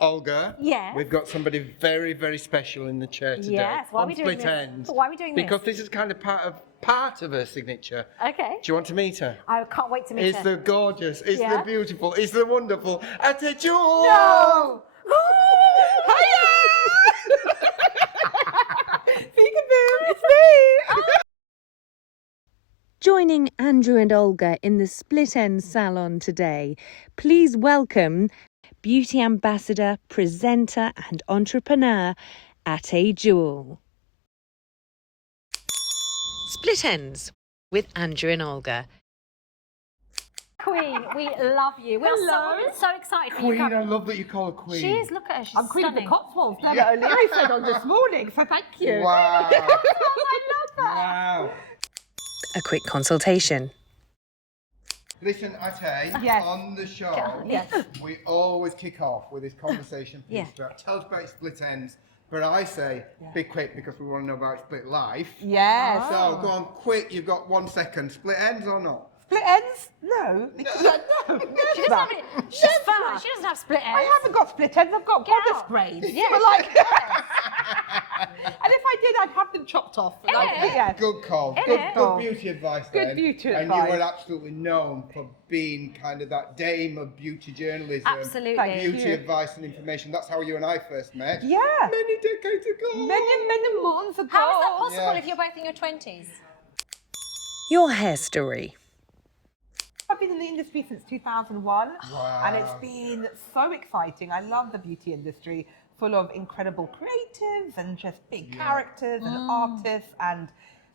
Olga, Yes. we've got somebody very, very special in the chair today. Yes, why are we doing split this? ends. Why are we doing this? Because this is kind of part of her signature. Okay. Do you want to meet her? I can't wait to meet It's her. the gorgeous, it's Yeah? the beautiful, it's the wonderful Ateh Jewel! No! Peekaboo, it's me! Joining Andrew and Olga in the Split End Salon today, please welcome beauty ambassador, presenter and entrepreneur, Ateh Jewel. Split Ends with Andrew and Olga. Queen, we love you. We're so excited for you. Queen, I coming. love that you call her Queen. She is, look at her, she's I'm Queen stunning. of the Cotswolds, now that O'Leary said on this morning, so thank you. Wow. I love that. Wow. A quick consultation. Listen, Ateh, Yes. on the show, Yes. we always kick off with this conversation piece Yeah. about, tell us about your split ends, but I say, be quick because we want to know about split life. Yes. So go on, quick, you've got 1 second. Split ends or not? Split ends? No. Because no. She doesn't have it. She's fat. She doesn't have split ends. I haven't got split ends, I've got Get goddess out. braids. Yeah. But like, and if I did, I'd have them chopped off. Like, Innit? yeah. Good call. Innit? Good beauty advice Good then. beauty and advice. you were absolutely known for being kind of that dame of beauty journalism. Absolutely. Thank Beauty you. advice and information. That's how you and I first met. Yeah. Many decades ago. Many months ago. How is that possible Yeah. if you're both in your 20s? Your hair story. I've been in the industry since 2001, Wow. and it's been so exciting. I love the beauty industry, full of incredible creatives and just big characters and artists. And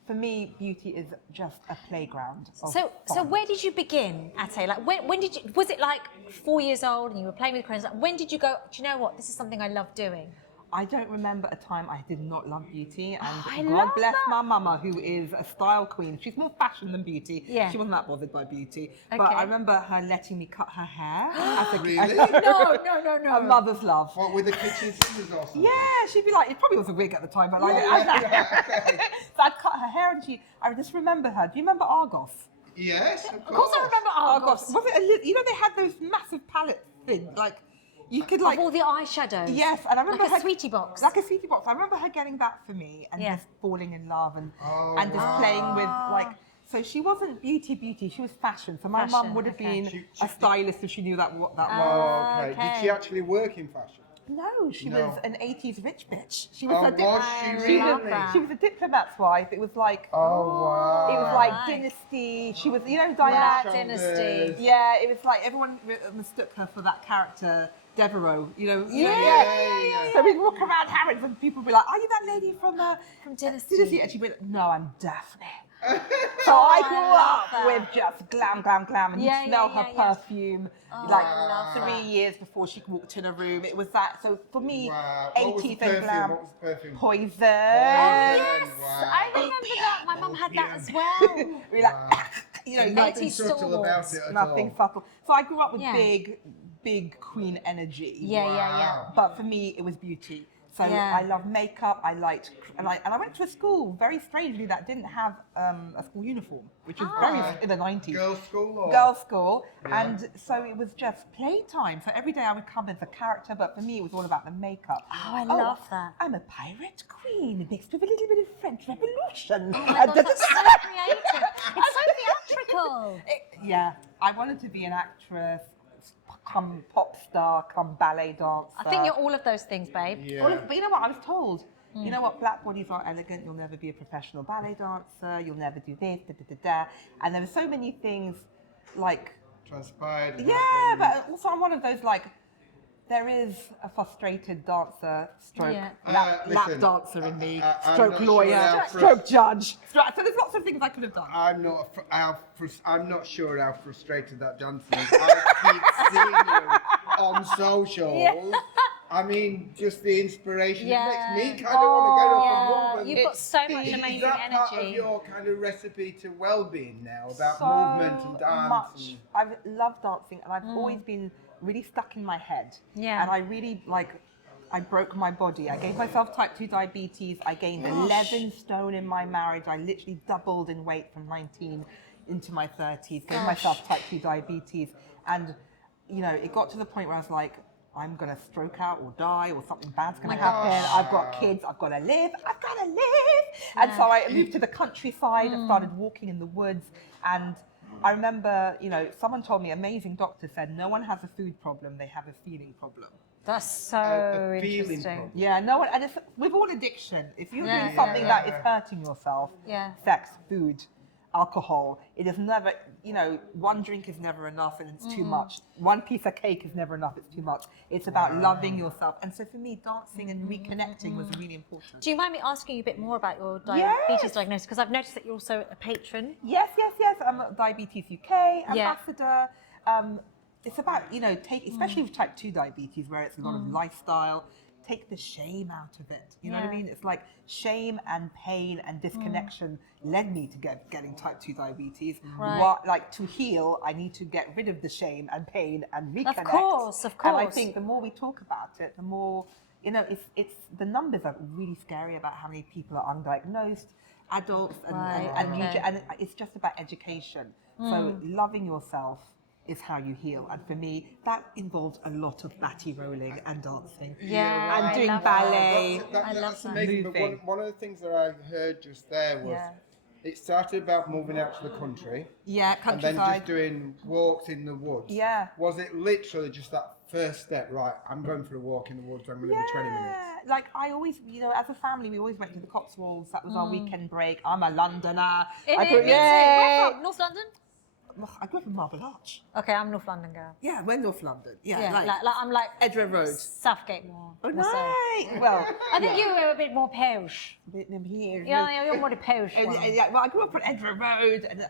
for me, beauty is just a playground. Of So fun. where did you begin, Ateh? Like when did you? Was it like 4 years old and you were playing with friends? Like, when did you go? Do you know what? This is something I love doing. I don't remember a time I did not love beauty, and I God love bless that. my mama, who is a style queen. She's more fashion than beauty. Yeah. She wasn't that bothered by beauty, but Okay. I remember her letting me cut her hair. as a, Really? No. A mother's love. What, with the kitchen scissors or something? Yeah, she'd be like, it probably was a wig at the time, but like, Okay. so I'd cut her hair, and I just remember her. Do you remember Argos? Yes, of Of course I remember Argos. Was it you know, they had those massive palette things, like, you could Of like, all the eyeshadows. yes, and I remember Like a her, sweetie box. Like a sweetie box. I remember her getting that for me and Yeah. just falling in love and Oh, and just wow. playing with like. So she wasn't beauty. She was fashion. So my Fashion, mum would have okay. been a stylist if she knew what that was. Oh, okay. Okay. Did she actually work in fashion? No, she No. was an 80s rich bitch. She was Oh, a was she love really? that. She was a diplomat's wife. It was like Oh, wow. it was like Nice. Dynasty. She was, you know, Yeah, Diana. Dynasty. Yeah, it was like everyone mistook her for that character, Devereaux. You know. Yeah. So we'd walk around Harrods and people would be like, "Are you that lady from Dynasty? Dynasty?" And she'd be like, "No, I'm Daphne." So I grew love up that. with just glam, and Yeah, you'd smell yeah, her yeah. perfume I like love 3 that. years before she walked in a room. It was that. So for me, Wow. 80s What was the and perfume? glam. What was the perfume? Poison. Yes, Wow. I remember that. My mum had that as well. We like, Wow. you know, like Nothing 80s subtle about stalwarts. it at nothing all. subtle. So I grew up with Yeah. big queen energy. Yeah. But for me, it was beauty. So Yeah. I love makeup. I liked, and I went to a school very strangely that didn't have a school uniform, which was very in the 90s. Girls' school or? Girls' school, Yeah. and so it was just playtime. So every day I would come as a character, but for me it was all about the makeup. Oh, I love that. I'm a pirate queen mixed with a little bit of French Revolution. Oh my God, that's so creative. It's so theatrical. Yeah, I wanted to be an actress, come pop star, come ballet dancer. I think you're all of those things, babe. Yeah. But you know what? I was told. You know what? Black bodies are elegant. You'll never be a professional ballet dancer. You'll never do this, da. And there were so many things, like Transpired. yeah, but also I'm one of those like. There is a frustrated dancer, stroke Yeah. lap Listen, dancer in me, I'm stroke not sure lawyer, how stroke judge. So there's lots of things I could have done. I'm not sure how frustrated that dancer is. I keep seeing you on socials. Yeah. I mean, just the inspiration. Yeah. It makes me kind of want to get up and move. And You've got so much is amazing that part of energy. your kind of recipe to well-being now about So movement and dance? much. I love dancing, and I've always been really stuck in my head. Yeah. And I really I broke my body. I gave myself type 2 diabetes. I gained 11 stone in my marriage. I literally doubled in weight from 19 into my 30s. Gave myself type 2 diabetes. And, you know, it got to the point where I was like, I'm going to stroke out or die or something bad's going My to happen. gosh. I've got kids, I've got to live. And so I moved to the countryside, I started walking in the woods. And I remember, you know, someone told me, amazing doctor said, no one has a food problem, they have a feeling problem. That's so A feeling interesting. problem. Yeah, no one, and it's with all addiction, if you're Yeah, doing something yeah, that yeah. is hurting yourself, Yeah. sex, food, alcohol, it is never, you know, one drink is never enough and it's too much. One piece of cake is never enough, it's too much. It's about loving yourself. And so for me, dancing and reconnecting was really important. Do you mind me asking you a bit more about your Yes. diabetes diagnosis? Because I've noticed that you're also a patron. Yes. I'm a Diabetes UK Yeah. ambassador. It's about, you know, especially with type 2 diabetes, where it's a lot of lifestyle, take the shame out of it. You know what I Yeah. mean? It's like shame and pain and disconnection led me to getting type 2 diabetes. Right. What, like, to heal, I need to get rid of the shame and pain and reconnect. Of course. And I think the more we talk about it, the more, you know, it's the numbers are really scary about how many people are undiagnosed, adults, and it's just about education. So loving yourself is how you heal. And for me, that involves a lot of batty rolling and dancing. Yeah, And I doing love ballet. I love That's that. amazing. But Moving. one of the things that I heard just there was it started about moving out to the country Yeah, and then countryside. just doing walks in the woods. Yeah. Was it literally just that first step, right, I'm going for a walk in the woods, I'm going to be 20 minutes? Like I always, you know, as a family, we always went to the Cotswolds. That was our weekend break. I'm a Londoner. Me I too. grew, Where from? North London? I grew up in Marble Arch. Okay, I'm North London girl. Yeah, we're North London. Yeah, Yeah, like, like I'm like Edgware Road. Southgate more. Oh, more so. nice. Well, I think you were a bit more posh. Yeah, you're more the posh one. Yeah, well, I grew up on Edgware Road, and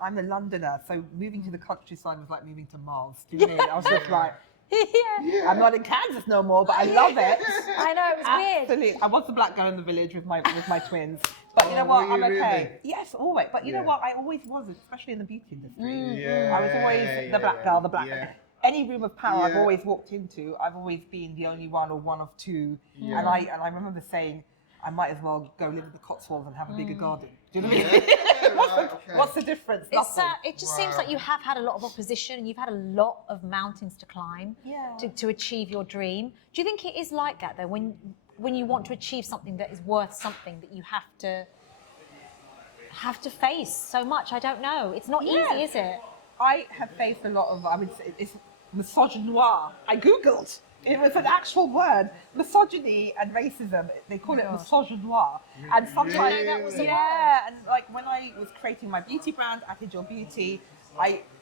I'm a Londoner. So moving to the countryside was like moving to Mars. Do you know what I mean? I was just like, Yeah. I'm not in Kansas no more, but I love it. I know, it was weird. Absolutely. I was the black girl in the village with my twins. But you know what? were I'm you okay. really? Yes, always. But you know Yeah. what? I always was, especially in the beauty industry. Yeah, I was always the black girl, the black yeah. Any room of power I've Yeah. always walked into, I've always been the only one or one of two. Yeah. And I remember saying, I might as well go live in the Cotswolds and have a bigger garden. Do you know what I mean? Right, okay. What's the difference? It's Nothing. it just seems like you have had a lot of opposition and you've had a lot of mountains to climb Yeah. to achieve your dream. Do you think it is like that though, when you want to achieve something that is worth something that you have to face so much? I don't know. It's not easy, is it? I have faced a lot of, I would say, it's misogynoir. I Googled. It was an actual word. Misogyny and racism, they call it misogynoir. And sometimes, Really? That was the yeah, and like when I was creating my beauty brand, Ateh Jewel Beauty,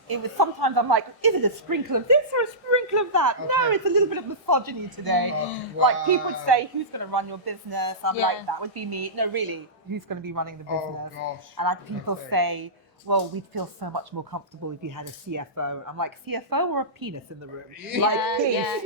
it was sometimes I'm like, is it a sprinkle of this or a sprinkle of that? No, Okay. it's a little bit of misogyny today. Oh, Like people would wow. say, who's going to run your business? I'm Yeah. like, that would be me. No, really, who's going to be running the business? Oh, gosh. And I had people Okay. say, well, we'd feel so much more comfortable if you had a CFO. I'm like, CFO or a penis in the room? Like, please. Yeah.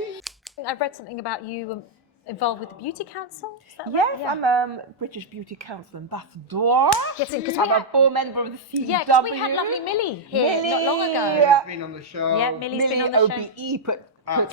I've read something about you involved with the Beauty Council. Is that Yes, right? Yeah. I'm British Beauty Council ambassador. Yes, 'cause we I'm a had- full member of the CW. Yeah, because we had lovely Millie here not long ago. Millie. Millie's been on the show. Yeah, Millie's been Millie on the show. OBE put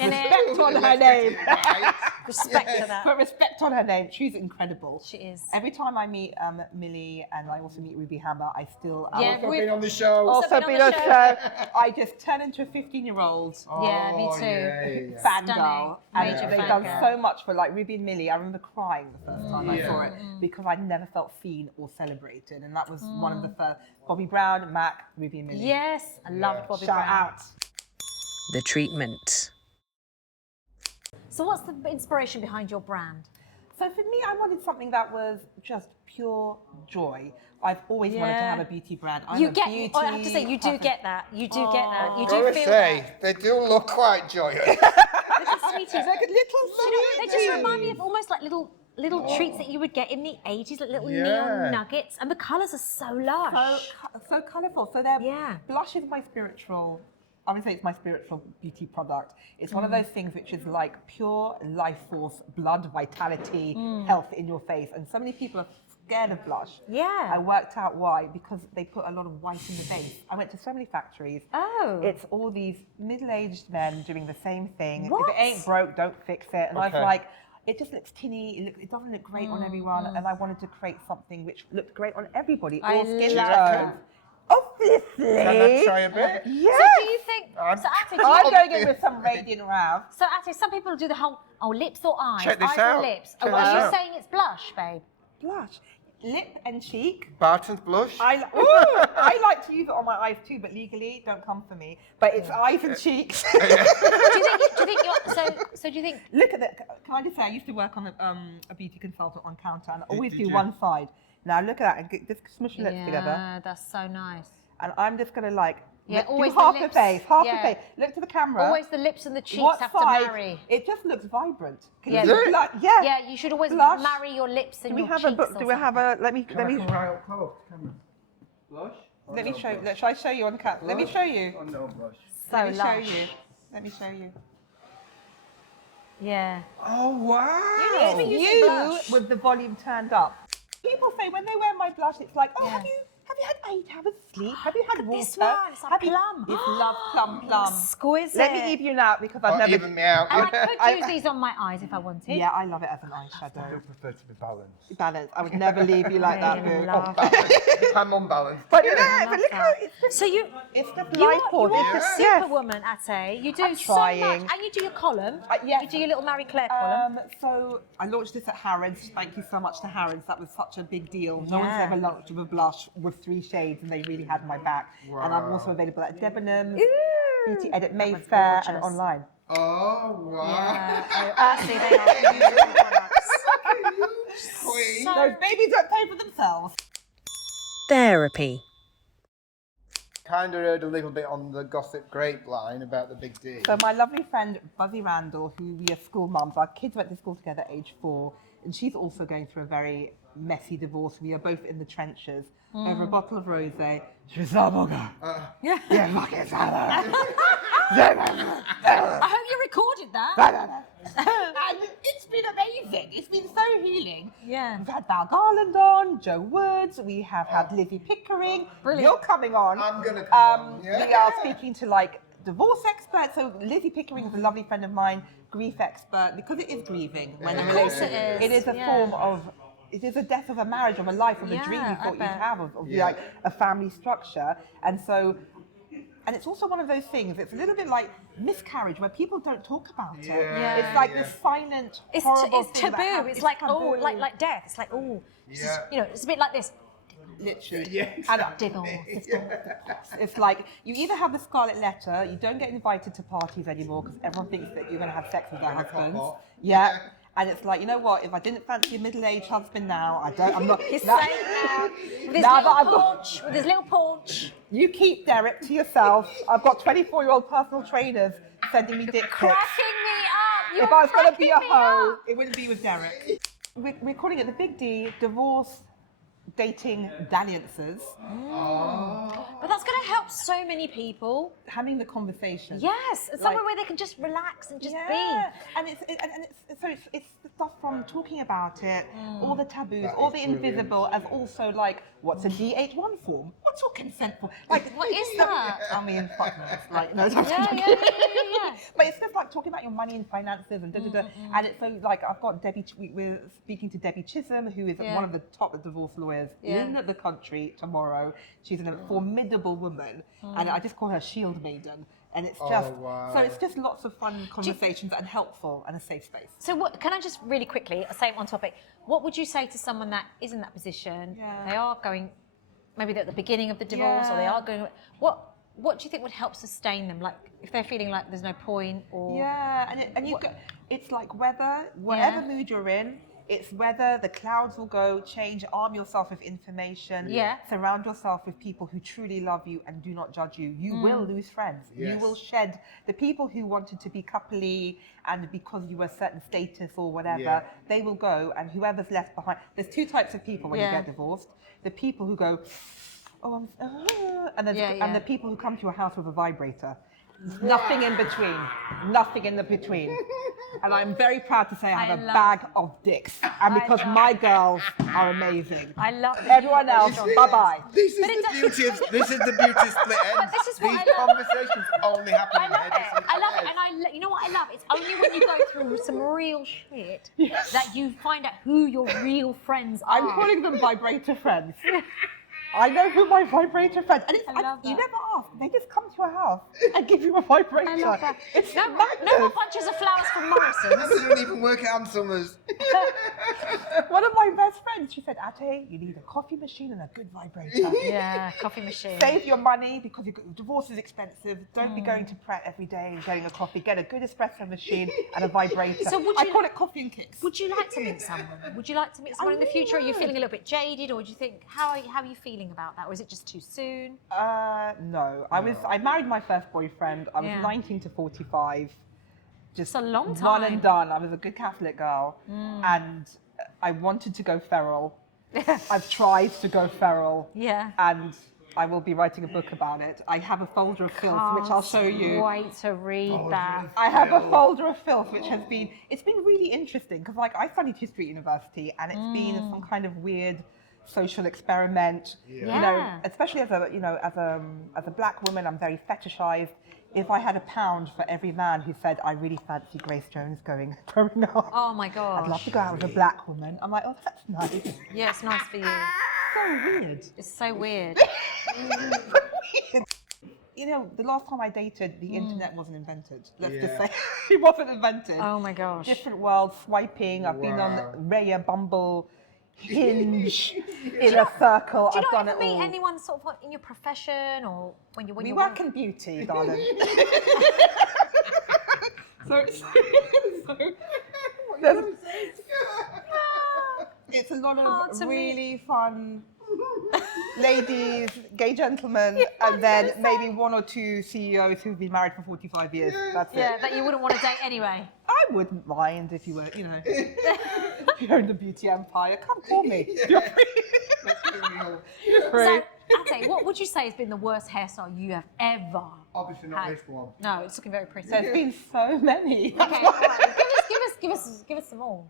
In it. respect on her Let's get name. it right. Respect to that. Put respect on her name. She's incredible. She is. Every time I meet Millie and I also meet Ruby Hammer, I still Yeah, Also we've- been on the show. also been been on on the show. I just turn into a 15-year-old. Yeah, me Oh, too. yeah. Fangirl. And Major they've fangirl. done so much for like Ruby and Millie. I remember crying the first time I Yeah. saw it because I'd never felt seen or celebrated. And that was one of the first. Bobby Brown, Mac, Ruby and Millie. Yes, I loved Bobby Shout Brown. out. The treatment. So what's the inspiration behind your brand? So for me, I wanted something that was just pure joy. I've always wanted to Yeah. have a beauty brand. I'm You a get, beauty I have to say, you do person. get that. You do get that. You do Gotta feel say, that. they do look quite joyous. Little sweeties. Like a little Do you know, they just sweetie. remind me of almost like little treats that you would get in the 80s, like little Yeah. neon nuggets. And the colours are so lush. So colourful. So they're Yeah. blush is my spiritual. I would say it's my spiritual beauty product. It's one of those things which is like pure life force, blood, vitality, health in your face. And so many people are scared of blush. Yeah. I worked out why, because they put a lot of white in the base. I went to so many factories. Oh. It's all these middle-aged men doing the same thing. What? If it ain't broke, don't fix it. And I was Okay. like, it just looks tinny. It doesn't look great on everyone. And I wanted to create something which looked great on everybody. I All skin love tones. Obviously. Can I try a bit? Yes. So do you think? I'm- So Ateh, do you I'm think? going in with some Radiant Rav. So Ateh, some people do the whole lips or eyes, Check this eyes out. or lips. Check Are this you out. saying it's blush, babe? Blush. Lip and cheek. Barton's blush. I like to use it on my eyes too, but legally, don't come for me. But it's eyes and cheeks. Do you think you're so do you think? Look at that. Can I just say, I used to work on a beauty consultant on counter and I always Did do you? one side. Now look at that and just smush your lips together. Yeah, that's so nice. And I'm just going to like, Yeah, do always half the the lips. face, half Yeah. the face. Look to the camera. Always the lips and the cheeks What have side? to marry. It just looks vibrant. Can Yeah. you Does it? like, yeah. Yeah, you should always Blush. marry your lips and Do we your have cheeks. a book? or Do we have something. a? Let me Can I come right up close? Camera. Blush? Or let me no show. blush? Shall I show you on the camera? Let me Blush show you. or no blush? So Let me show lush. you. Let me show you. Yeah. Oh wow! Maybe You use blush. with the volume turned up. People say when they wear my blush, it's like, oh, Yeah. have you had 8 hours sleep? Have you had water? This one, it's like Have you- plum. It's love plum. Exquisite. Let me even you out because I've Oh, never. even me out. And I I- could use these on my eyes if I wanted. Yeah, I love it as an I eyeshadow. prefer to be balanced. Balance. I would never leave you like that, I boo. love I'm unbalanced. But you know, I but love look how that. it's just, So you it's just you life are, force. you are the It's just- yes. superwoman, Ateh. You do I'm so much, trying. and you do your column. Yes. You do your little Marie Claire column. So I launched this at Harrods. Thank you so much to Harrods. That was such a big deal. No one's Yeah. ever launched with a blush with 3 shades, and they really had my back. And I'm also available at Debenhams, Beauty Edit Mayfair, and gorgeous. online. Oh wow! Yeah, honestly, they are beautiful products. Queen. So- Those babies don't pay for themselves. Therapy. Kind of heard a little bit on the gossip grapevine about the big D. So my lovely friend Buzzy Randall, who we are school mums, our kids went to school together at age 4, and she's also going through a very messy divorce. We are both in the trenches over a bottle of rosé. She was like, oh my God. Yeah, fucking salad. I hope you recorded that. And it's been amazing. It's been so healing. Yeah. We've had Val Garland on, Joe Woods. We have had Lizzie Pickering. Brilliant. You're coming on. I'm gonna come on, yeah. We are speaking to like divorce experts. So Lizzie Pickering is a lovely friend of mine, grief expert, because it is grieving when a Of course it relationship. is, It is a yeah. form of. It is a death of a marriage, of a life, of a Yeah, dream you I thought you'd bet. have, of Yeah. like a family structure. And so, and it's also one of those things, it's a little bit like miscarriage where people don't talk about it. Yeah, It's like yeah. this silent, It's, horrible it's thing that taboo. happens. It's like taboo. like death. It's like it's just, Yeah. you know, it's a bit like this. Literally. Yeah, And Divorce. it's like you either have the scarlet letter, you don't get invited to parties anymore because everyone thinks that you're going to have sex with their Gonna pop husbands. off. Yeah. And it's like, you know what? If I didn't fancy a middle-aged husband now, I'm not. He's now- saying now with his Now little that I've got- paunch, with his little paunch. You keep Derek to yourself. I've got 24-year-old personal trainers sending me dick pics. Cracking me up. You're If I was going to be a cracking me hoe, up. it wouldn't be with Derek. We're calling it the Big D, divorce, dating dalliances, But that's going to help so many people. having the conversation. Yes, it's somewhere where they can just relax and just Yeah, and it's the stuff from talking about it, all the taboos, That all is the brilliant. invisible, as also like, what's a DH1 form? What's your consent form? Like, What is that? I mean, fuck knows. Like, no, Yeah. But it's just like talking about your money and finances and da-da-da. And it's so like I've got Debbie. We're speaking to Debbie Chisholm, who is Yeah. one of the top divorce lawyers Yeah. in the country tomorrow. She's a formidable woman, and I just call her Shield Maiden. And it's Oh, just wow. so it's just lots of fun conversations and helpful and a safe space. So what, can I just really quickly say on topic, what would you say to someone that is in that position? Yeah. They are going, maybe they're at the beginning of the divorce or they Yeah. are going, what do you think would help sustain them? Like if they're feeling like there's no point or... Yeah, and you go, it's like whatever Yeah. mood you're in, it's whether the clouds will go, change, arm yourself with information, Yeah. surround yourself with people who truly love you and do not judge you. You will lose friends. You Yes. will shed the people who wanted to be coupley and because you were a certain status or whatever, Yeah. they will go and whoever's left behind. There's 2 types of people when Yeah. you get divorced. The people who go, oh, and then Yeah, and the yeah. people who come to your house with a vibrator. Nothing in between. Nothing in the between. And I'm very proud to say I have I a love- bag of dicks. And because love- my girls are amazing. I love that Everyone you- else, bye-bye. This is But it the beauty of split ends. this is what These I love. conversations only happen I in love heads. it. I love it. And you know what I love? It's only when you go through some real shit that you find out who your real friends are. I'm calling them vibrator friends. I know who my vibrator friend, and I love you that. never ask. They just come to your house and give you a vibrator. I love that. It's No madness. more bunches of flowers from Morrison's. They don't even work at Ann Summers. One of my best friends, she said, Ateh, you need a coffee machine and a good vibrator. Yeah, coffee machine. Save your money because divorce is expensive. Don't be going to Pret every day and getting a coffee. Get a good espresso machine and a vibrator. So would I you- call it coffee and kicks. Would you like to meet someone? Would you like to meet someone in the future? Are you feeling a little bit jaded, or do you think how are you feeling about that, or is it just too soon? No. I married my first boyfriend. I was Yeah. 19 to 45. Just It's a long One time. and done. I was a good Catholic girl. And I wanted to go feral. I've tried to go feral. Yeah. And I will be writing a book about it. I have a folder of filth, which I'll show you. Wait to read that. I have a folder of filth, which it's been really interesting because like I studied history at university and it's been some kind of weird social experiment. You know, Yeah. especially as a black woman, I'm very fetishized. If I had £1 for every man who said, I really fancy Grace Jones growing up. Oh my god. I'd love to go out with a black woman. I'm like, oh, that's nice. Yeah, it's nice for you. So weird. It's so weird. You know, the last time I dated, the internet wasn't invented. Let's just Yeah. say it wasn't invented. Oh my gosh. Different world, swiping. I've been Wow. on Raya, Bumble, Hinge, in a circle. Do you I've done not ever it meet all. anyone sort of in your profession or when you We work in beauty, darling. so there's- it's a lot Hard of to really fun ladies, gay gentlemen, and then maybe one or two CEOs who've been married for 45 years. That's Yeah, it. that you wouldn't want to date anyway. I wouldn't mind if you were, you know, if you owned the beauty empire. Come call me. You're free. You're free. So, Ateh, what would you say has been the worst hairstyle you have ever Obviously not had? this one. No, it's looking very pretty. There's been so many. Okay, all right. Give us some more.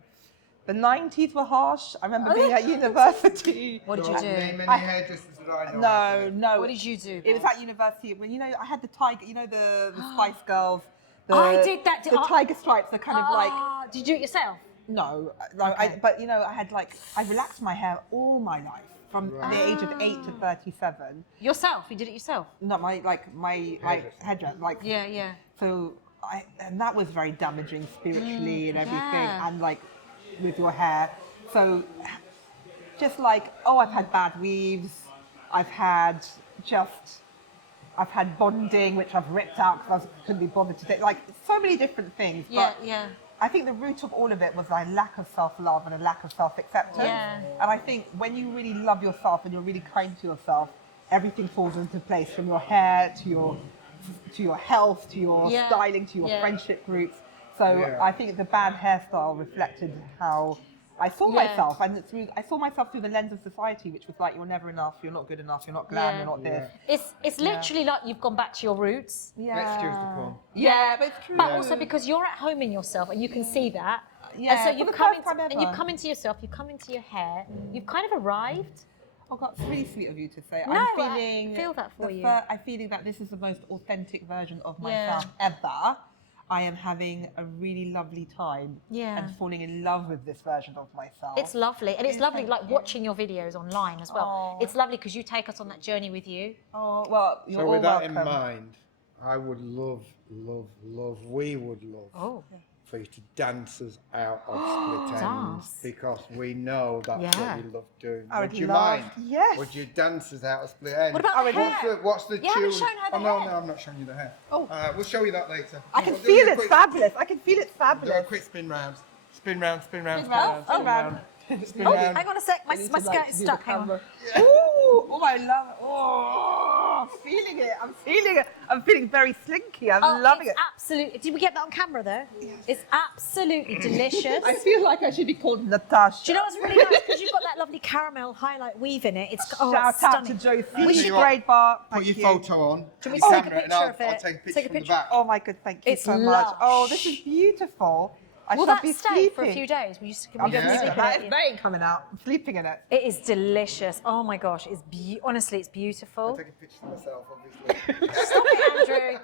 The 90s were harsh. I remember being at university. What did you Don't do? name any hairdressers that I know. No, no. What did you do? It was at university when, you know, I had the tiger, you know, the Spice Girls. The, I did that too. The tiger stripes are kind of like, Ah, did you do it yourself? no. Okay. But, you know, I relaxed my hair all my life from the age of 8 to 37. Yourself? You did it yourself? Not my headdress. Like, Yeah, yeah. so, and that was very damaging spiritually and everything. yeah. And like, with your hair. So, just like, I've had bad weaves. I've had bonding, which I've ripped out because I couldn't be bothered to take. Like, so many different things. Yeah, but yeah. I think the root of all of it was a lack of self-love and a lack of self-acceptance. Yeah. And I think when you really love yourself and you're really kind to yourself, everything falls into place, from your hair to your health, to your Yeah. styling, to your Yeah. friendship groups. So Yeah. I think the bad hairstyle reflected how I saw Yeah. myself, and I saw myself through the lens of society, which was like, you're never enough, you're not good enough, you're not glam, Yeah. you're not this. It's literally like you've gone back to your roots. Excuse the pun. Yeah, but it's true. But also because you're at home in yourself and you can see that. Yeah, And so for you've the come first time into, and you've ever. come into yourself, you've come into your hair, you've kind of arrived. Oh, that's really sweet of you to say. No, I'm I feeling feel that for you. I'm feeling that this is the most authentic version of Yeah. myself ever. I am having a really lovely time Yeah. and falling in love with this version of myself. It's lovely. And it's lovely like watching your videos online as well. Aw. It's lovely because you take us on that journey with you. Oh, well, you're So all with that welcome. in mind, I would love, we would love Oh. for you to dance us out of split ends, Dance. because we know that's Yeah. what you love doing. I would would you love- mind? yes. Would you dance us out of split ends? What about I would the love hair? What's the You haven't tune? shown her the Oh no, hair. no, I'm not showing you the hair. Oh. We'll show you that later. I can We'll do feel a it's quick- fabulous. I can feel it's Do a fabulous. quick spin round. Spin round, spin round, spin round, round, spin spin round. round. Spin Oh, round. hang on a sec. My I need my to, skirt like, is do stuck. the Hang on. camera. Ooh, I love it. Oh, I'm feeling it. I'm feeling it. I'm feeling very slinky. I'm loving it's it. Absolutely. Did we get that on camera though? It's absolutely delicious. I feel like I should be called Natasha. Do you know what's really nice? Because you've got that lovely caramel highlight weave in it. It's it's Shout out stunning. to Josie. We should- Great bar. Put your Thank you. photo on. Can we your take a camera, and picture I'll of it? take a Take picture a from the picture. back. Oh my god, thank you It's so much. Oh, this lush. is beautiful. I Will shall that be stay sleeping. for a few days? Will you can I'm we Yeah. sleeping. sleep in That it? is very coming out. I'm sleeping in it. It is delicious. Oh my gosh, honestly, it's I'll beautiful. take a picture of myself, obviously. Stop it, Andrew.